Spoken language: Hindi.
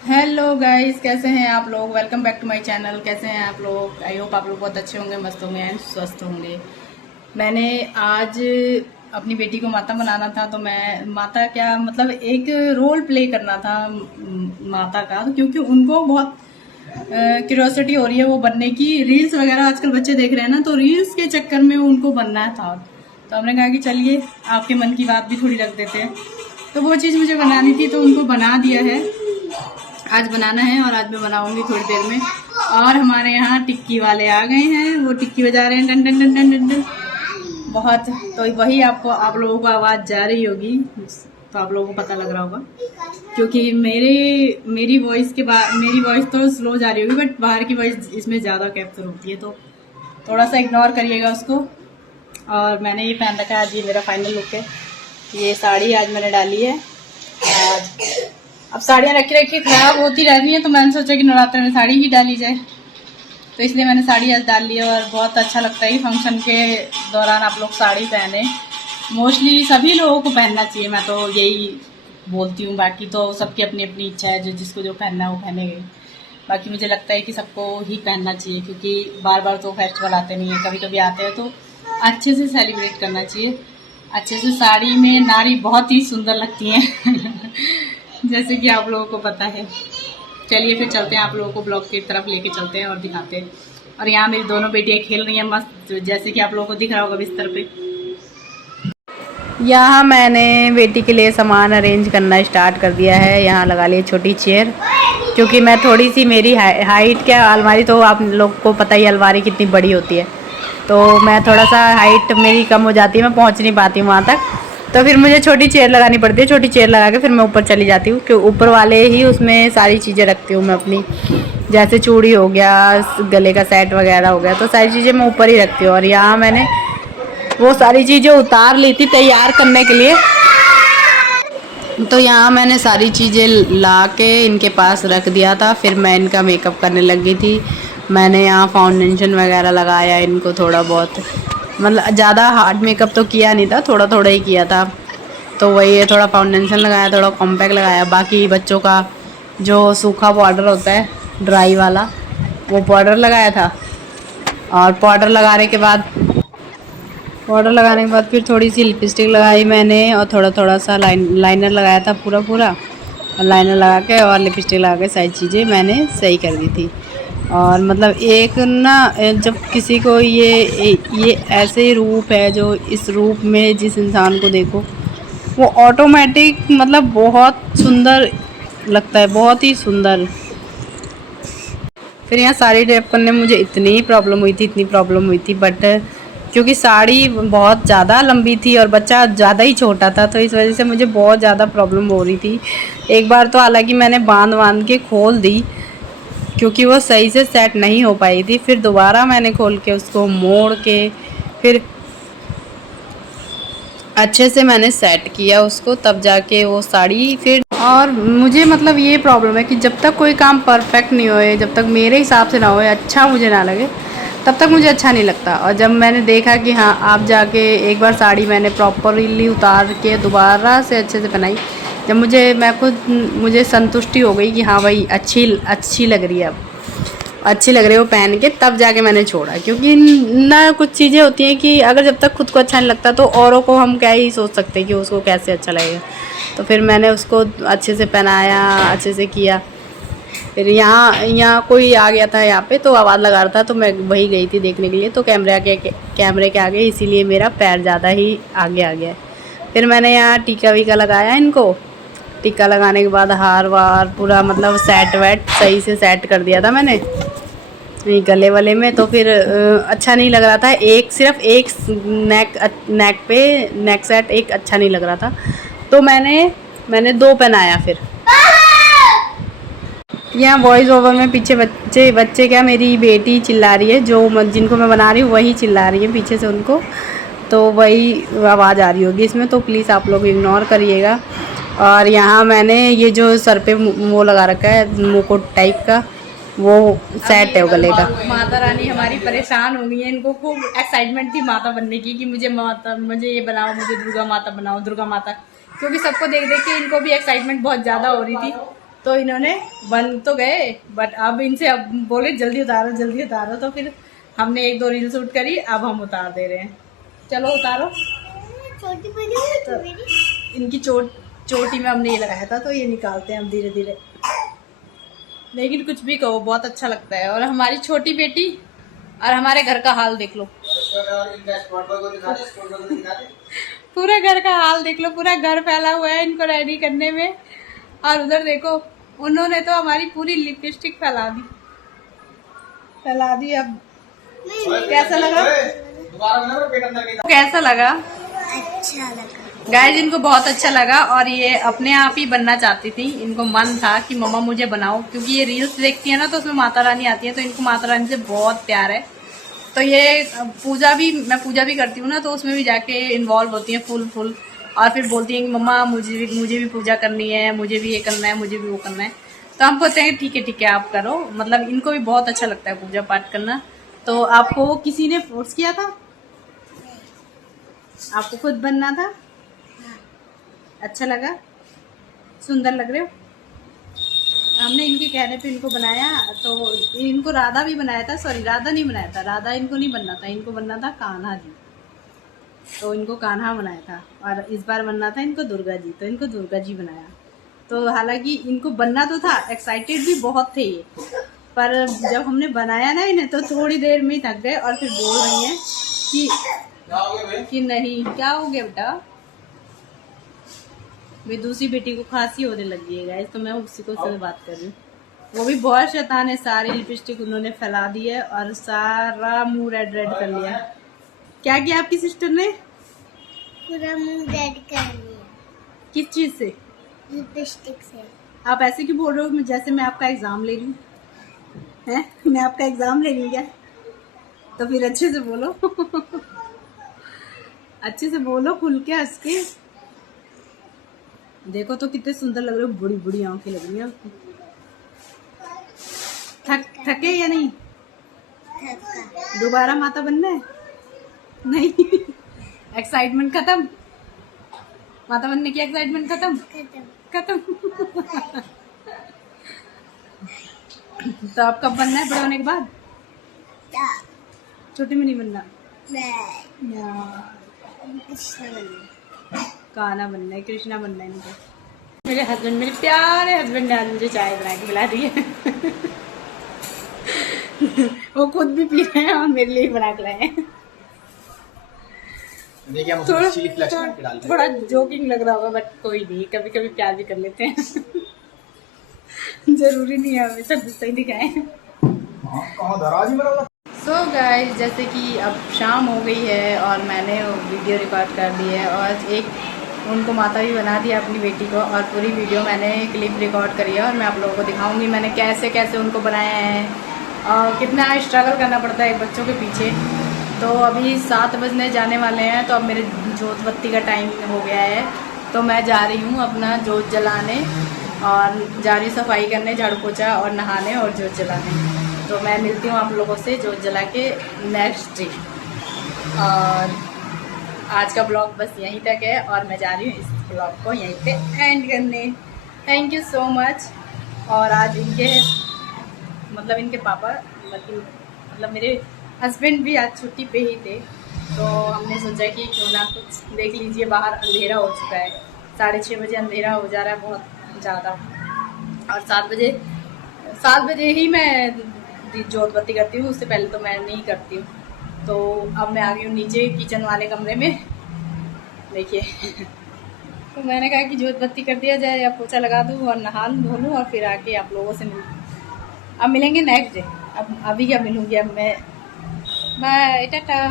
हेलो गाइस, कैसे हैं आप लोग। Welcome back to my channel. कैसे हैं आप लोग। आई होप आप लोग बहुत अच्छे होंगे, मस्त होंगे एंड स्वस्थ होंगे। मैंने आज अपनी बेटी को माता बनाना था, तो मैं माता क्या मतलब एक रोल प्ले करना था माता का, क्योंकि उनको बहुत क्यूरियोसिटी हो रही है वो बनने की। रील्स वगैरह आजकल बच्चे देख रहे हैं ना, तो रील्स के चक्कर में उनको बनना था। तो हमने कहा कि चलिए आपके मन की बात भी थोड़ी रख देते हैं। तो वो चीज़ मुझे बनानी थी, तो उनको बना दिया है। आज बनाना है और आज मैं बनाऊंगी थोड़ी देर में। और हमारे यहाँ टिक्की वाले आ गए हैं, वो टिक्की बजा रहे हैं टन टन टन टन टन टन बहुत। तो वही आपको आप लोगों को आवाज़ जा रही होगी, तो आप लोगों को पता लग रहा होगा, क्योंकि मेरी वॉइस के बाद मेरी वॉइस तो स्लो जा रही होगी, बट बाहर की वॉइस इसमें ज़्यादा कैप्चर होती है, तो थोड़ा सा इग्नोर करिएगा उसको। और मैंने ये पहन रखा है, आज ये मेरा फाइनल लुक है। ये साड़ी आज मैंने डाली है। आज अब साड़ियाँ रखी रखी खराब होती रहती हैं, तो मैंने सोचा कि नवरात्र में साड़ी ही डाली जाए, तो इसलिए मैंने साड़ी आज डाल ली है। और बहुत अच्छा लगता है फंक्शन के दौरान आप लोग साड़ी पहने। मोस्टली सभी लोगों को पहनना चाहिए, मैं तो यही बोलती हूँ। बाकी तो सबकी अपनी अपनी इच्छा है, जो जिसको जो पहनना है वो पहनेगा। बाकी मुझे लगता है कि सबको ही पहनना चाहिए, क्योंकि बार बार तो फेस्टिवल आते नहीं है, कभी कभी आते हैं, तो अच्छे से सेलिब्रेट करना चाहिए। अच्छे से साड़ी में नारी बहुत ही सुंदर लगती हैं जैसे कि आप लोगों को पता है। चलिए फिर चलते हैं, आप लोगों को ब्लॉग की तरफ लेके चलते हैं और दिखाते हैं। और यहाँ मेरी दोनों बेटियां खेल रही हैं मस्त, जैसे कि आप लोगों को दिख रहा होगा बिस्तर पे। यहाँ मैंने बेटी के लिए सामान अरेंज करना स्टार्ट कर दिया है। यहाँ लगा ली छोटी चेयर, क्योंकि मैं थोड़ी सी मेरी हाइट क्या, अलमारी तो आप लोग को पता ही अलमारी कितनी बड़ी होती है, तो मैं थोड़ा सा हाइट मेरी कम हो जाती है, मैं पहुँच नहीं पाती हूँ वहाँ तक। तो फिर मुझे छोटी चेयर लगानी पड़ती है। छोटी चेयर लगा के फिर मैं ऊपर चली जाती हूँ, क्योंकि ऊपर वाले ही उसमें सारी चीज़ें रखती हूँ मैं अपनी, जैसे चूड़ी हो गया, गले का सेट वगैरह हो गया, तो सारी चीज़ें मैं ऊपर ही रखती हूँ। और यहाँ मैंने वो सारी चीज़ें उतार ली थी तैयार करने के लिए, तो यहाँ मैंने सारी चीज़ें ला के इनके पास रख दिया था। फिर मैं इनका मेकअप करने लगी थी। मैंने यहाँ फाउंडेशन वगैरह लगाया इनको थोड़ा बहुत, मतलब ज़्यादा हार्ड मेकअप तो किया नहीं था, थोड़ा थोड़ा ही किया था। तो वही है, थोड़ा फाउंडेशन लगाया, थोड़ा कॉम्पैक्ट लगाया। बाकी बच्चों का जो सूखा पाउडर होता है ड्राई वाला, वो पाउडर लगाया था। और पाउडर लगाने के बाद फिर थोड़ी सी लिपस्टिक लगाई मैंने, और थोड़ा थोड़ा सा लाइनर लगाया था पूरा पूरा। और लाइनर लगा के और लिपस्टिक लगा के सारी चीज़ें मैंने सही कर दी थी। और मतलब एक ना, जब किसी को ये ऐसे ही रूप है, जो इस रूप में जिस इंसान को देखो वो ऑटोमेटिक मतलब बहुत सुंदर लगता है, बहुत ही सुंदर। फिर यहाँ साड़ी ड्रेप करने में मुझे इतनी प्रॉब्लम हुई थी, बट क्योंकि साड़ी बहुत ज़्यादा लंबी थी और बच्चा ज़्यादा ही छोटा था, तो इस वजह से मुझे बहुत ज़्यादा प्रॉब्लम हो रही थी। एक बार तो हालांकि मैंने बांध बांध के खोल दी, क्योंकि वो सही से सेट नहीं हो पाई थी। फिर दोबारा मैंने खोल के उसको मोड़ के फिर अच्छे से मैंने सेट किया उसको, तब जाके वो साड़ी फिर। और मुझे मतलब ये प्रॉब्लम है कि जब तक कोई काम परफेक्ट नहीं होए, जब तक मेरे हिसाब से ना होए, अच्छा मुझे ना लगे, तब तक मुझे अच्छा नहीं लगता। और जब मैंने देखा कि हाँ आप जाके एक बार साड़ी मैंने प्रॉपरली उतार के दोबारा से अच्छे से पहनाई, जब मुझे संतुष्टि हो गई कि हाँ भाई अच्छी लग रही है, अब अच्छी लग रही है वो पहन के, तब जाके मैंने छोड़ा। क्योंकि ना कुछ चीज़ें होती हैं कि अगर जब तक खुद को अच्छा नहीं लगता, तो औरों को हम क्या ही सोच सकते हैं कि उसको कैसे अच्छा लगेगा। तो फिर मैंने उसको अच्छे से पहनाया, अच्छे से किया। फिर यहाँ कोई आ गया था यहाँ पे, तो आवाज़ लगा रहा था, तो मैं वही गई थी देखने के लिए, तो कैमरे के आगे, इसीलिए मेरा पैर ज़्यादा ही आगे आ गया। फिर मैंने यहाँ टीका वीका लगाया इनको। टीका लगाने के बाद हार वार पूरा मतलब सेट वेट सही से सेट कर दिया था मैंने गले वाले में। तो फिर अच्छा नहीं लग रहा था, सिर्फ एक नेक सेट एक अच्छा नहीं लग रहा था, तो मैंने दो पहनाया। फिर यहाँ वॉइस ओवर में पीछे बच्चे क्या, मेरी बेटी चिल्ला रही है, जो जिनको मैं बना रही हूँ वही चिल्ला रही है पीछे से उनको, तो वही आवाज़ आ रही होगी इसमें, तो प्लीज़ आप लोग इग्नोर करिएगा। और यहाँ मैंने ये जो सर पे वो लगा रखा है मुकुट टाइप का, वो सेट है वो गले का। माता रानी हमारी परेशान हो गई है, इनको खूब एक्साइटमेंट थी माता बनने की, कि मुझे ये बनाओ, मुझे दुर्गा माता बनाओ, दुर्गा माता। क्योंकि सबको देख देख के इनको भी एक्साइटमेंट बहुत ज़्यादा हो रही थी, तो इन्होंने बन तो गए, बट अब इनसे अब बोले जल्दी उतारो, तो फिर हमने 1-2 रील शूट करी, अब हम उतार दे रहे हैं। चलो उतारो। तो इनकी चोटी में हमने ये लगाया था, तो ये निकालते हैं हम धीरे धीरे। लेकिन कुछ भी कहो, बहुत अच्छा लगता है। और हमारी छोटी बेटी और हमारे घर का हाल देख लो, पूरा घर का हाल देख लो, पूरा घर फैला हुआ है इनको रेडी करने में। और उधर देखो, उन्होंने तो हमारी पूरी लिपस्टिक फैला दी। अब कैसा लगा? कैसा लगा? अच्छा लगा गाइस, इनको बहुत अच्छा लगा। और ये अपने आप ही बनना चाहती थी, इनको मन था कि मम्मा मुझे बनाओ, क्योंकि ये रील्स देखती है ना, तो उसमें माता रानी आती है, तो इनको माता रानी से बहुत प्यार है। तो ये मैं पूजा भी करती हूँ ना, तो उसमें भी जाके इन्वॉल्व होती है फुल। और फिर बोलती है कि मम्मा मुझे भी पूजा करनी है, मुझे भी ये करना है, मुझे भी वो करना है। तो हम कहते हैं ठीक है आप करो। मतलब इनको भी बहुत अच्छा लगता है पूजा पाठ करना। तो आपको किसी ने फोर्स किया था? आपको खुद बनना था? अच्छा लगा? सुंदर लग रहे हो? हमने इनके कहने पे इनको बनाया। तो इनको राधा भी बनाया था, सॉरी राधा नहीं बनाया था, राधा इनको नहीं बनना था, इनको बनना था कान्हा जी। तो इनको कान्हा बनाया था। और इस बार बनना था इनको दुर्गा जी, तो इनको दुर्गा जी बनाया। तो हालांकि इनको बनना तो था, एक्साइटेड भी बहुत थे ये, पर जब हमने बनाया ना इन्हें, तो थोड़ी देर में ही थक गए। और फिर बोल रही हैं कि नहीं। क्या हो गया बेटा? मेरी दूसरी बेटी को खांसी होने लगी है गाइस, तो मैं उसी को से बात कर रही हूँ। वो भी बहुत शैतान है, सारी लिपस्टिक उन्होंने फैला दी है और सारा मुंह रेड कर लिया। क्या किया आपकी सिस्टर ने? पूरा मुंह रेड कर लिया। किस चीज से? लिपस्टिक से। आप ऐसे क्यों बोल रहे हो जैसे मैं आपका एग्जाम ले रही हूँ? हैं? मैं आपका एग्जाम ले रही हूँ क्या? तो फिर अच्छे से बोलो। अच्छे से बोलो, खुल के हंस के। देखो तो कितने सुंदर लग रहे हो, बड़ी बड़ी आंखें लग रही हैं आपकी। थके या नहीं? दोबारा माता बनना है? नहीं। एक्साइटमेंट खत्म? माता बनने की एक्साइटमेंट खत्म। तो आप कब बनना है बड़े होने के बाद? छोटी में नहीं बनना? कान्हा बनना है, कृष्णा बनना है इनको। मेरे हस्बैंड, मेरे प्यारे हस्बैंड ने आज मुझे चाय बना के पिला दी है। वो खुद भी पी रहे हैं और मेरे लिए बना के लाए हैं। थोड़ा जोकिंग लग रहा होगा, बट कोई नहीं, कभी कभी प्यार भी कर लेते हैं। जरूरी नहीं है हमेशा गुस्सा ही दिखाएं। सो गाइस, जैसे कि अब शाम हो गई है और मैंने वीडियो रिकॉर्ड कर दी है, और एक उनको माता भी बना दिया अपनी बेटी को, और पूरी वीडियो मैंने क्लिप रिकॉर्ड करी है और मैं आप लोगों को दिखाऊंगी मैंने कैसे कैसे उनको बनाया है और कितना स्ट्रगल करना पड़ता है एक बच्चों के पीछे। तो अभी 7 बजने जाने वाले हैं, तो अब मेरे जोत बत्ती का टाइम हो गया है, तो मैं जा रही हूँ अपना जोत जलाने और जा रही सफाई करने, झाड़ू पोछा और नहाने और जोत जलाने। तो मैं मिलती हूँ आप लोगों से जोत जला के नेक्स्ट डे। और आज का ब्लॉग बस यहीं तक है और मैं जा रही हूँ इस ब्लॉग को यहीं पे एंड करने। Thank you so much. और आज इनके पापा मतलब मेरे हस्बैंड भी आज छुट्टी पे ही थे, तो हमने सोचा कि क्यों ना कुछ देख लीजिए। बाहर अंधेरा हो चुका है, 6:30 बजे अंधेरा हो जा रहा है बहुत ज़्यादा, और 7 बजे ही मैं जोत बत्ती करती हूँ, उससे पहले तो मैं नहीं करती हूँ। तो अब मैं आ गई हूँ नीचे किचन वाले कमरे में, देखिए। तो मैंने कहा कि जोत बत्ती कर दिया जाए, या पोछा लगा दूँ और नहा धो लूँ और फिर आके आप लोगों से अब मिलेंगे नेक्स्ट डे। अब अभी क्या मिलूँगी, अब मैं बाय टाटा।